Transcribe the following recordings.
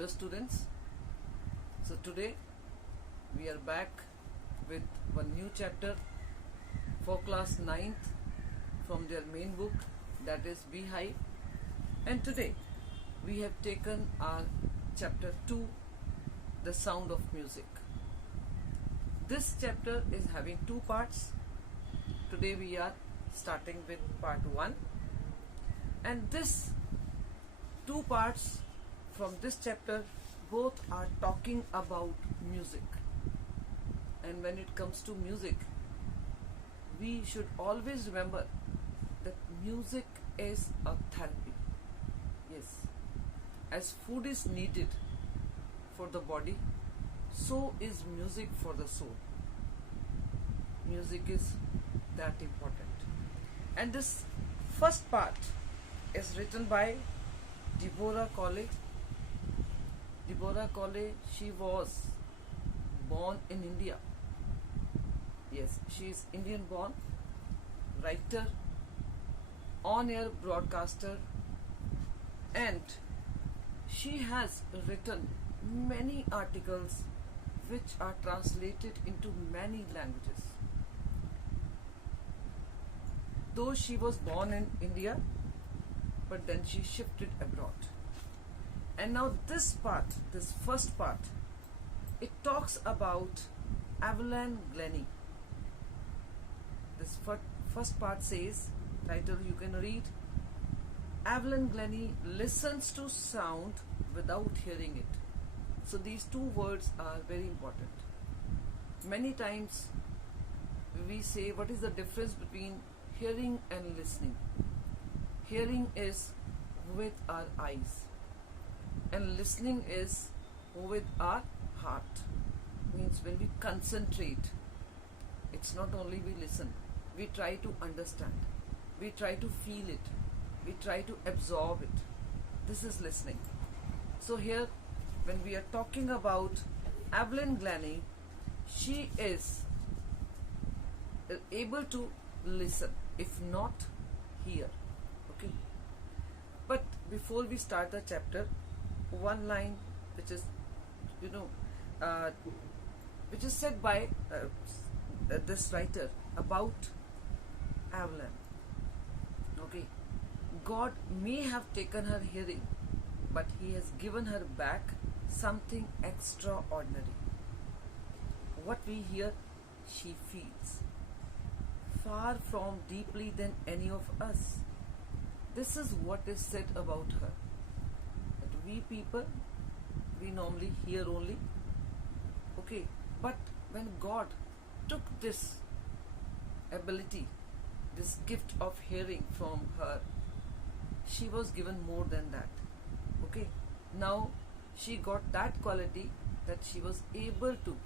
Hello students, so today we are back with one new chapter for class 9th from their main book, that is Beehive, and today we have taken our chapter 2, the sound of music. This chapter is having two parts. Today we are starting with part 1, and this two parts from this chapter both are talking about music. And when it comes to music, we should always remember that music is a therapy. Yes, as food is needed for the body, so is music for the soul. Music is that important. And this first part is written by Deborah Cowley. Deborah Cowley, she was born in India. Yes, she is Indian born, writer, on-air broadcaster, and she has written many articles which are translated into many languages. Though she was born in India, but then she shifted abroad. And now this part, this first part, it talks about Evelyn Glennie. This first part says, title you can read, Evelyn Glennie listens to sound without hearing it. So these two words are very important. Many times we say, what is the difference between hearing and listening? Hearing is with our eyes, and listening is with our heart. Means when we concentrate, it's not only we listen, we try to understand, we try to feel it, we try to absorb it. This is listening. So here, when we are talking about Evelyn Glennie, she is able to listen, if not hear. Okay. But before we start the chapter, one line which is, which is said by this writer about Evelyn. Okay, God may have taken her hearing, but He has given her back something extraordinary. What we hear, she feels, far from deeply than any of us. This is what is said about her. That we people, we normally hear only. Okay, but when God took this ability, this gift of hearing from her, she was given more than that. Okay, now she got that quality that she was able to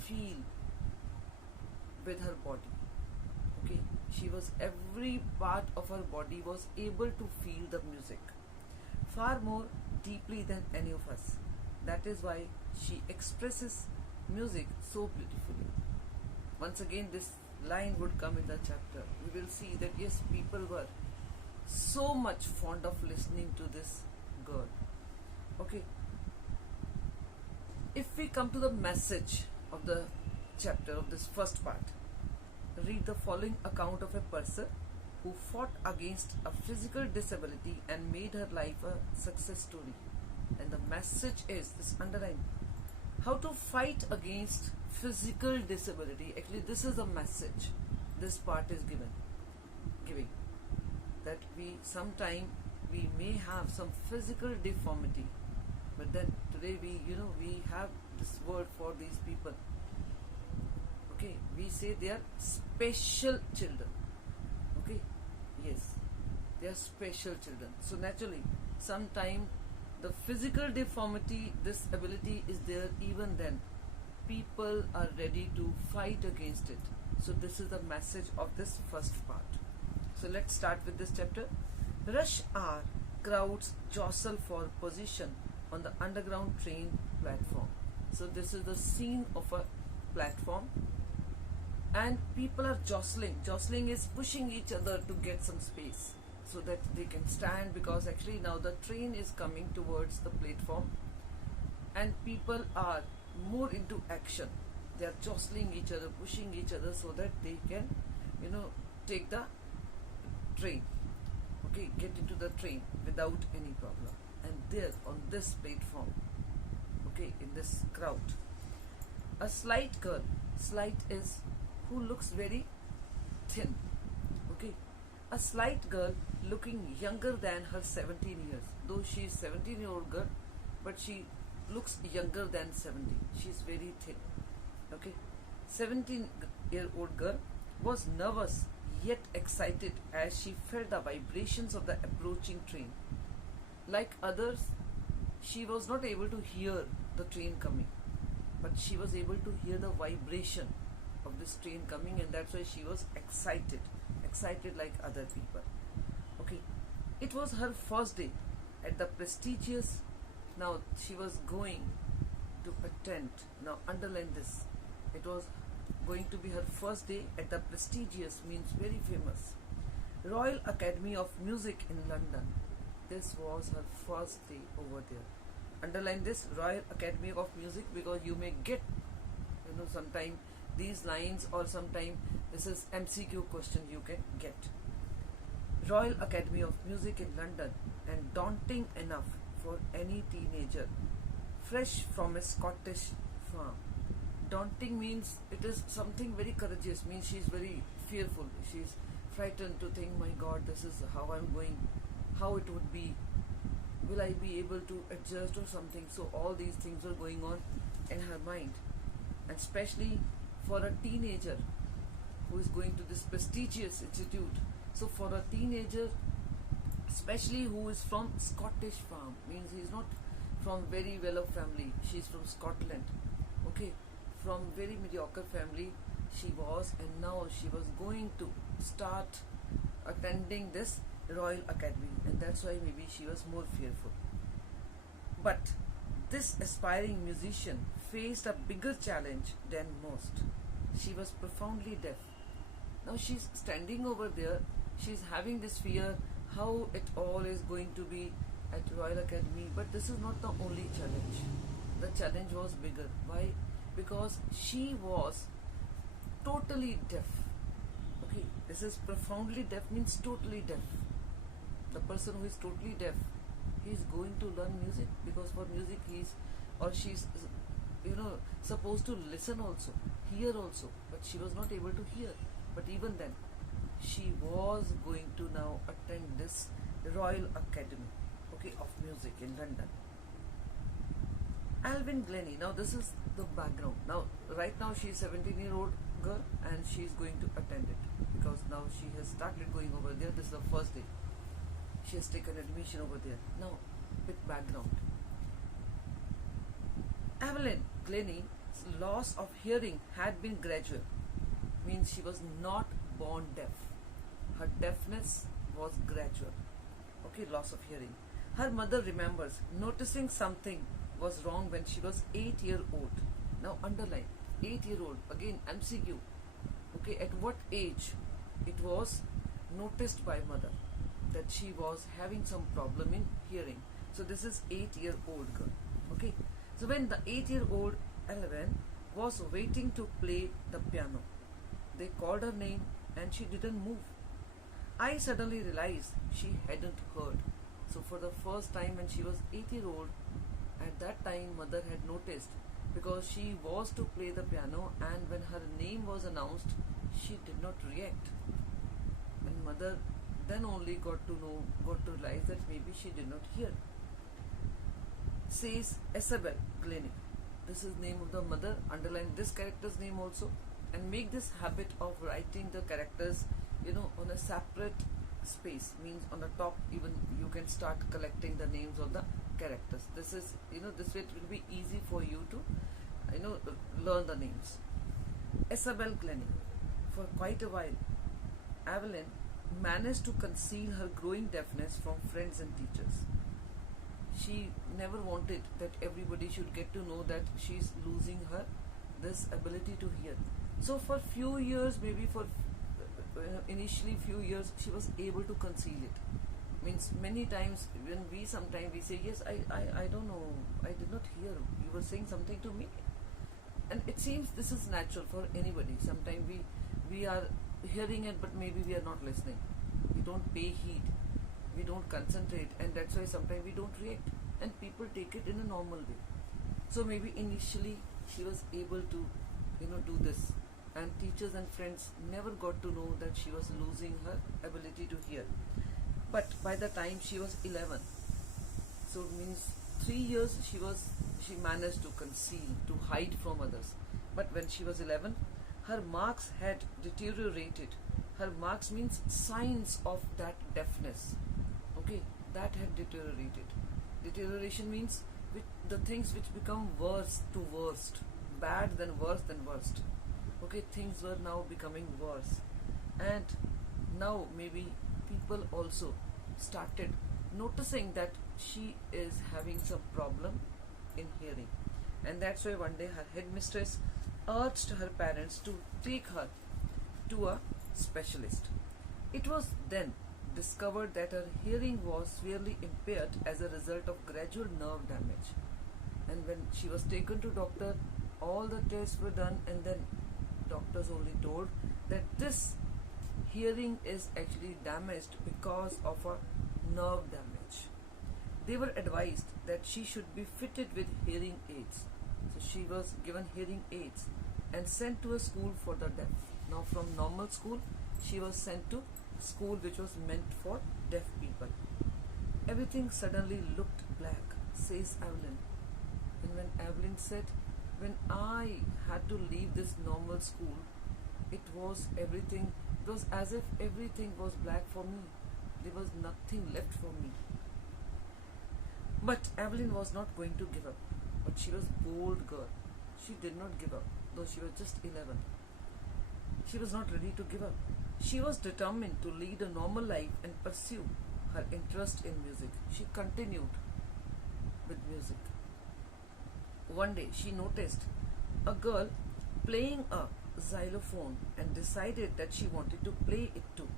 feel with her body. Okay, she was, every part of her body was able to feel the music far more deeply than any of us. That is why she expresses music so beautifully. Once again, this line would come in the chapter. We will see that yes, people were so much fond of listening to this girl. Okay, if we come to the message of the chapter of this first part, read the following account of a person who fought against a physical disability and made her life a success story. And the message is this, underline, how to fight against physical disability. Actually, this is the message this part is giving, that we sometime we may have some physical deformity, but then today we have this word for these people. Okay, we say they are special children. Okay, yes, they are special children. So naturally, sometime the physical deformity, this ability is there, even then people are ready to fight against it. So this is the message of this first part. So let's start with this chapter. Rush hour crowds jostle for position on the underground train platform. So this is the scene of a platform, and people are jostling. Jostling is pushing each other to get some space so that they can stand, because actually now the train is coming towards the platform and people are more into action. They are jostling each other, pushing each other so that they can, take the train. Okay, get into the train without any problem. And there on this platform, okay, in this crowd, a slight girl, slight is who looks very thin. Okay, a slight girl looking younger than her 17 years. Though she is 17-year-old girl, but she looks younger than 17. She is very thin. Okay, 17-year-old girl was nervous yet excited as she felt the vibrations of the approaching train. Like others, she was not able to hear the train coming, but she was able to hear the vibration of this train coming, and that's why she was excited like other people. Okay, it was her first day at the prestigious. Now she was going to attend. Now underline this. It was going to be her first day at the prestigious, means very famous, Royal Academy of Music in London. This was her first day over there. Underline this, Royal Academy of Music, because you may get, sometime these lines, or sometime this is MCQ question you can get. Royal Academy of Music in London, and daunting enough for any teenager, fresh from a Scottish farm. Daunting means it is something very courageous, means she is very fearful, she is frightened to think, my God, this is how I'm going, how it would be, will I be able to adjust or something. So all these things are going on in her mind, and especially for a teenager who is going to this prestigious institute. So for a teenager, especially who is from Scottish farm, means he is not from very well-off family, she is from Scotland. Okay, from very mediocre family she was, and now she was going to start attending this Royal Academy, and that's why maybe she was more fearful. But this aspiring musician faced a bigger challenge than most. She was profoundly deaf. Now she's standing over there, she's having this fear how it all is going to be at Royal Academy, but this is not the only challenge. The challenge was bigger. Why? Because she was totally deaf. Okay, this is profoundly deaf, means totally deaf. The person who is totally deaf, he is going to learn music, because for music he is, or she is, supposed to listen also, hear also, but she was not able to hear. But even then, she was going to now attend this Royal Academy, okay, of Music in London. Evelyn Glennie, now this is the background. Now, right now she is 17-year-old girl, and she is going to attend it, because now she has started going over there. This is the first day. She has taken admission over there. Now, bit background. Evelyn Glennie's loss of hearing had been gradual, means she was not born deaf. Her deafness was gradual. Okay, loss of hearing. Her mother remembers noticing something was wrong when she was 8-year-old. Now underline, 8-year-old, again MCQ. Okay, at what age it was noticed by mother that she was having some problem in hearing? So this is 8-year-old girl. Okay, so when the 8-year-old Evelyn was waiting to play the piano, they called her name and she didn't move. I suddenly realized she hadn't heard. So for the first time when she was 8-year-old, at that time mother had noticed, because she was to play the piano, and when her name was announced, she did not react. And mother then only got to realize that maybe she did not hear. Says Isabel Glennie. This is name of the mother. Underline this character's name also, and make this habit of writing the characters, on a separate space. Means on the top, even you can start collecting the names of the characters. This is, this way it will be easy for you to, learn the names. Isabel Glennie. For quite a while, Evelyn managed to conceal her growing deafness from friends and teachers. She never wanted that everybody should get to know that she is losing this ability to hear. So for few years, maybe for initially few years, she was able to conceal it. Means many times when sometimes we say, yes, I don't know, I did not hear, you were saying something to me. And it seems this is natural for anybody. Sometimes we are hearing it, but maybe we are not listening. We don't pay heed. We don't concentrate, and that's why sometimes we don't react. And people take it in a normal way. So maybe initially she was able to, do this. And teachers and friends never got to know that she was losing her ability to hear. But by the time she was 11, so it means 3 years she managed to conceal, to hide from others. But when she was 11, her marks had deteriorated. Her marks means signs of that deafness. Okay, that had deteriorated. Deterioration means the things which become worse to worst, bad than worse than worst. Okay, things were now becoming worse. And now maybe people also started noticing that she is having some problem in hearing. And that's why one day her headmistress urged her parents to take her to a specialist. It was then discovered that her hearing was severely impaired as a result of gradual nerve damage. And when she was taken to doctor, all the tests were done, and then doctors only told that this hearing is actually damaged because of a nerve damage. They were advised that she should be fitted with hearing aids. So she was given hearing aids and sent to a school for the deaf. Now from normal school, she was sent to school which was meant for deaf people. Everything suddenly looked black, says Evelyn. And when Evelyn said, when I had to leave this normal school, it was as if everything was black for me. There was nothing left for me. But Evelyn was not going to give up. But she was a bold girl. She did not give up, though she was just 11. She was not ready to give up. She was determined to lead a normal life and pursue her interest in music. She continued with music. One day she noticed a girl playing a xylophone and decided that she wanted to play it too.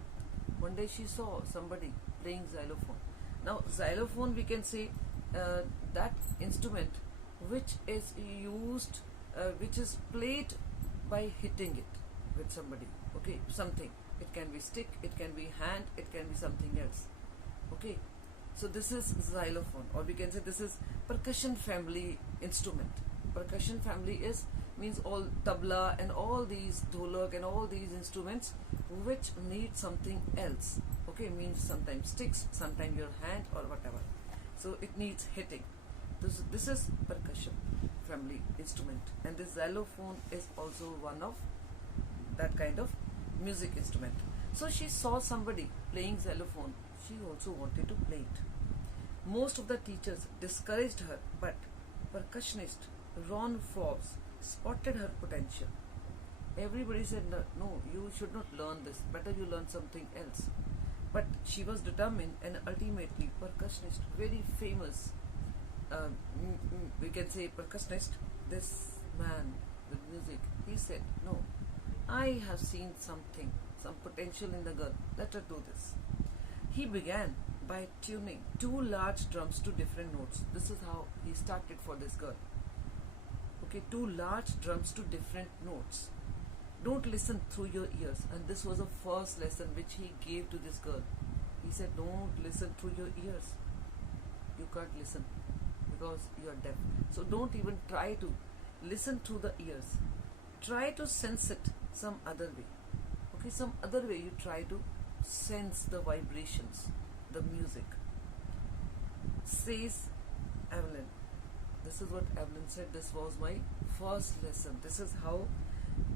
One day she saw somebody playing xylophone. Now xylophone, we can say that instrument which is used, which is played by hitting it with somebody. Okay, something. It can be stick, it can be hand, it can be something else. Okay, so this is xylophone, or we can say this is percussion family instrument. Percussion family means all tabla and all these dholak and all these instruments which need something else. Okay, means sometimes sticks, sometimes your hand or whatever. So it needs hitting. This is percussion family instrument, and this xylophone is also one of that kind of music instrument. So she saw somebody playing xylophone. She also wanted to play it. Most of the teachers discouraged her, but percussionist Ron Forbes spotted her potential. Everybody said, no, you should not learn this. Better you learn something else. But she was determined, and ultimately percussionist, very famous, we can say percussionist, this man with music, he said, no, I have seen something, some potential in the girl. Let her do this. He began by tuning 2 large drums to different notes. This is how he started for this girl. Okay, 2 large drums to different notes. Don't listen through your ears. And this was the first lesson which he gave to this girl. He said, don't listen through your ears. You can't listen because you are deaf. So don't even try to listen through the ears. Try to sense it some other way. Okay, some other way you try to sense the vibrations, the music. Says Evelyn. This is what Evelyn said. This was my first lesson. This is how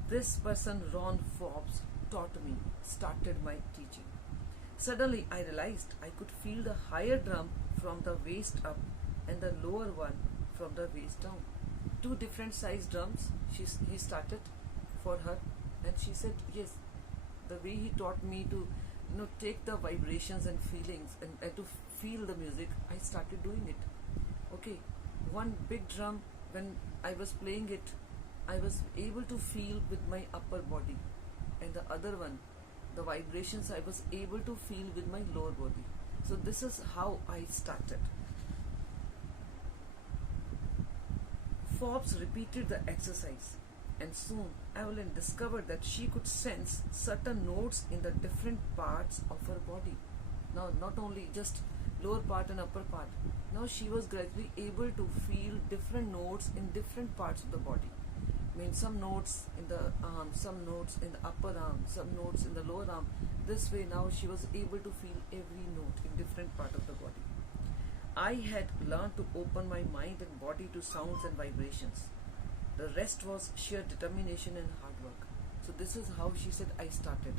this person, Ron Forbes, taught me, started my teaching. Suddenly I realized I could feel the higher drum from the waist up and the lower one from the waist down. 2 different size drums he started for her, and she said, yes, the way he taught me to take the vibrations and feelings and to feel the music, I started doing it. Okay, one big drum, when I was playing it, I was able to feel with my upper body, and the other one, the vibrations, I was able to feel with my lower body. So this is how I started. Forbes repeated the exercise, and soon Evelyn discovered that she could sense certain notes in the different parts of her body. Now, not only just lower part and upper part, now she was gradually able to feel different notes in different parts of the body. I mean, some notes in the arm, some notes in the upper arm, some notes in the lower arm. This way, now she was able to feel every note in different part of the body. I had learned to open my mind and body to sounds and vibrations. The rest was sheer determination and hard work. So this is how she said I started.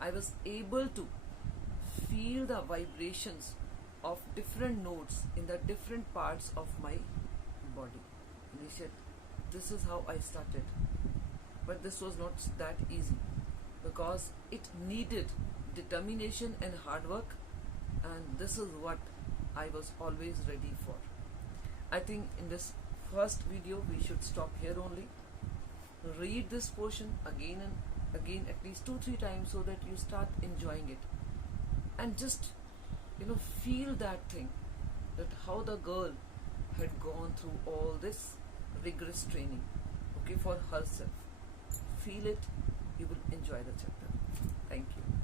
I was able to feel the vibrations of different notes in the different parts of my body. And he said, this is how I started. But this was not that easy, because it needed determination and hard work, and this is what I was always ready for. I think in this first video we should stop here only. Read this portion again and again, at least 2-3 times, so that you start enjoying it, and just feel that thing, that how the girl had gone through all this rigorous training, okay, for herself. Feel it, you will enjoy the chapter. Thank you.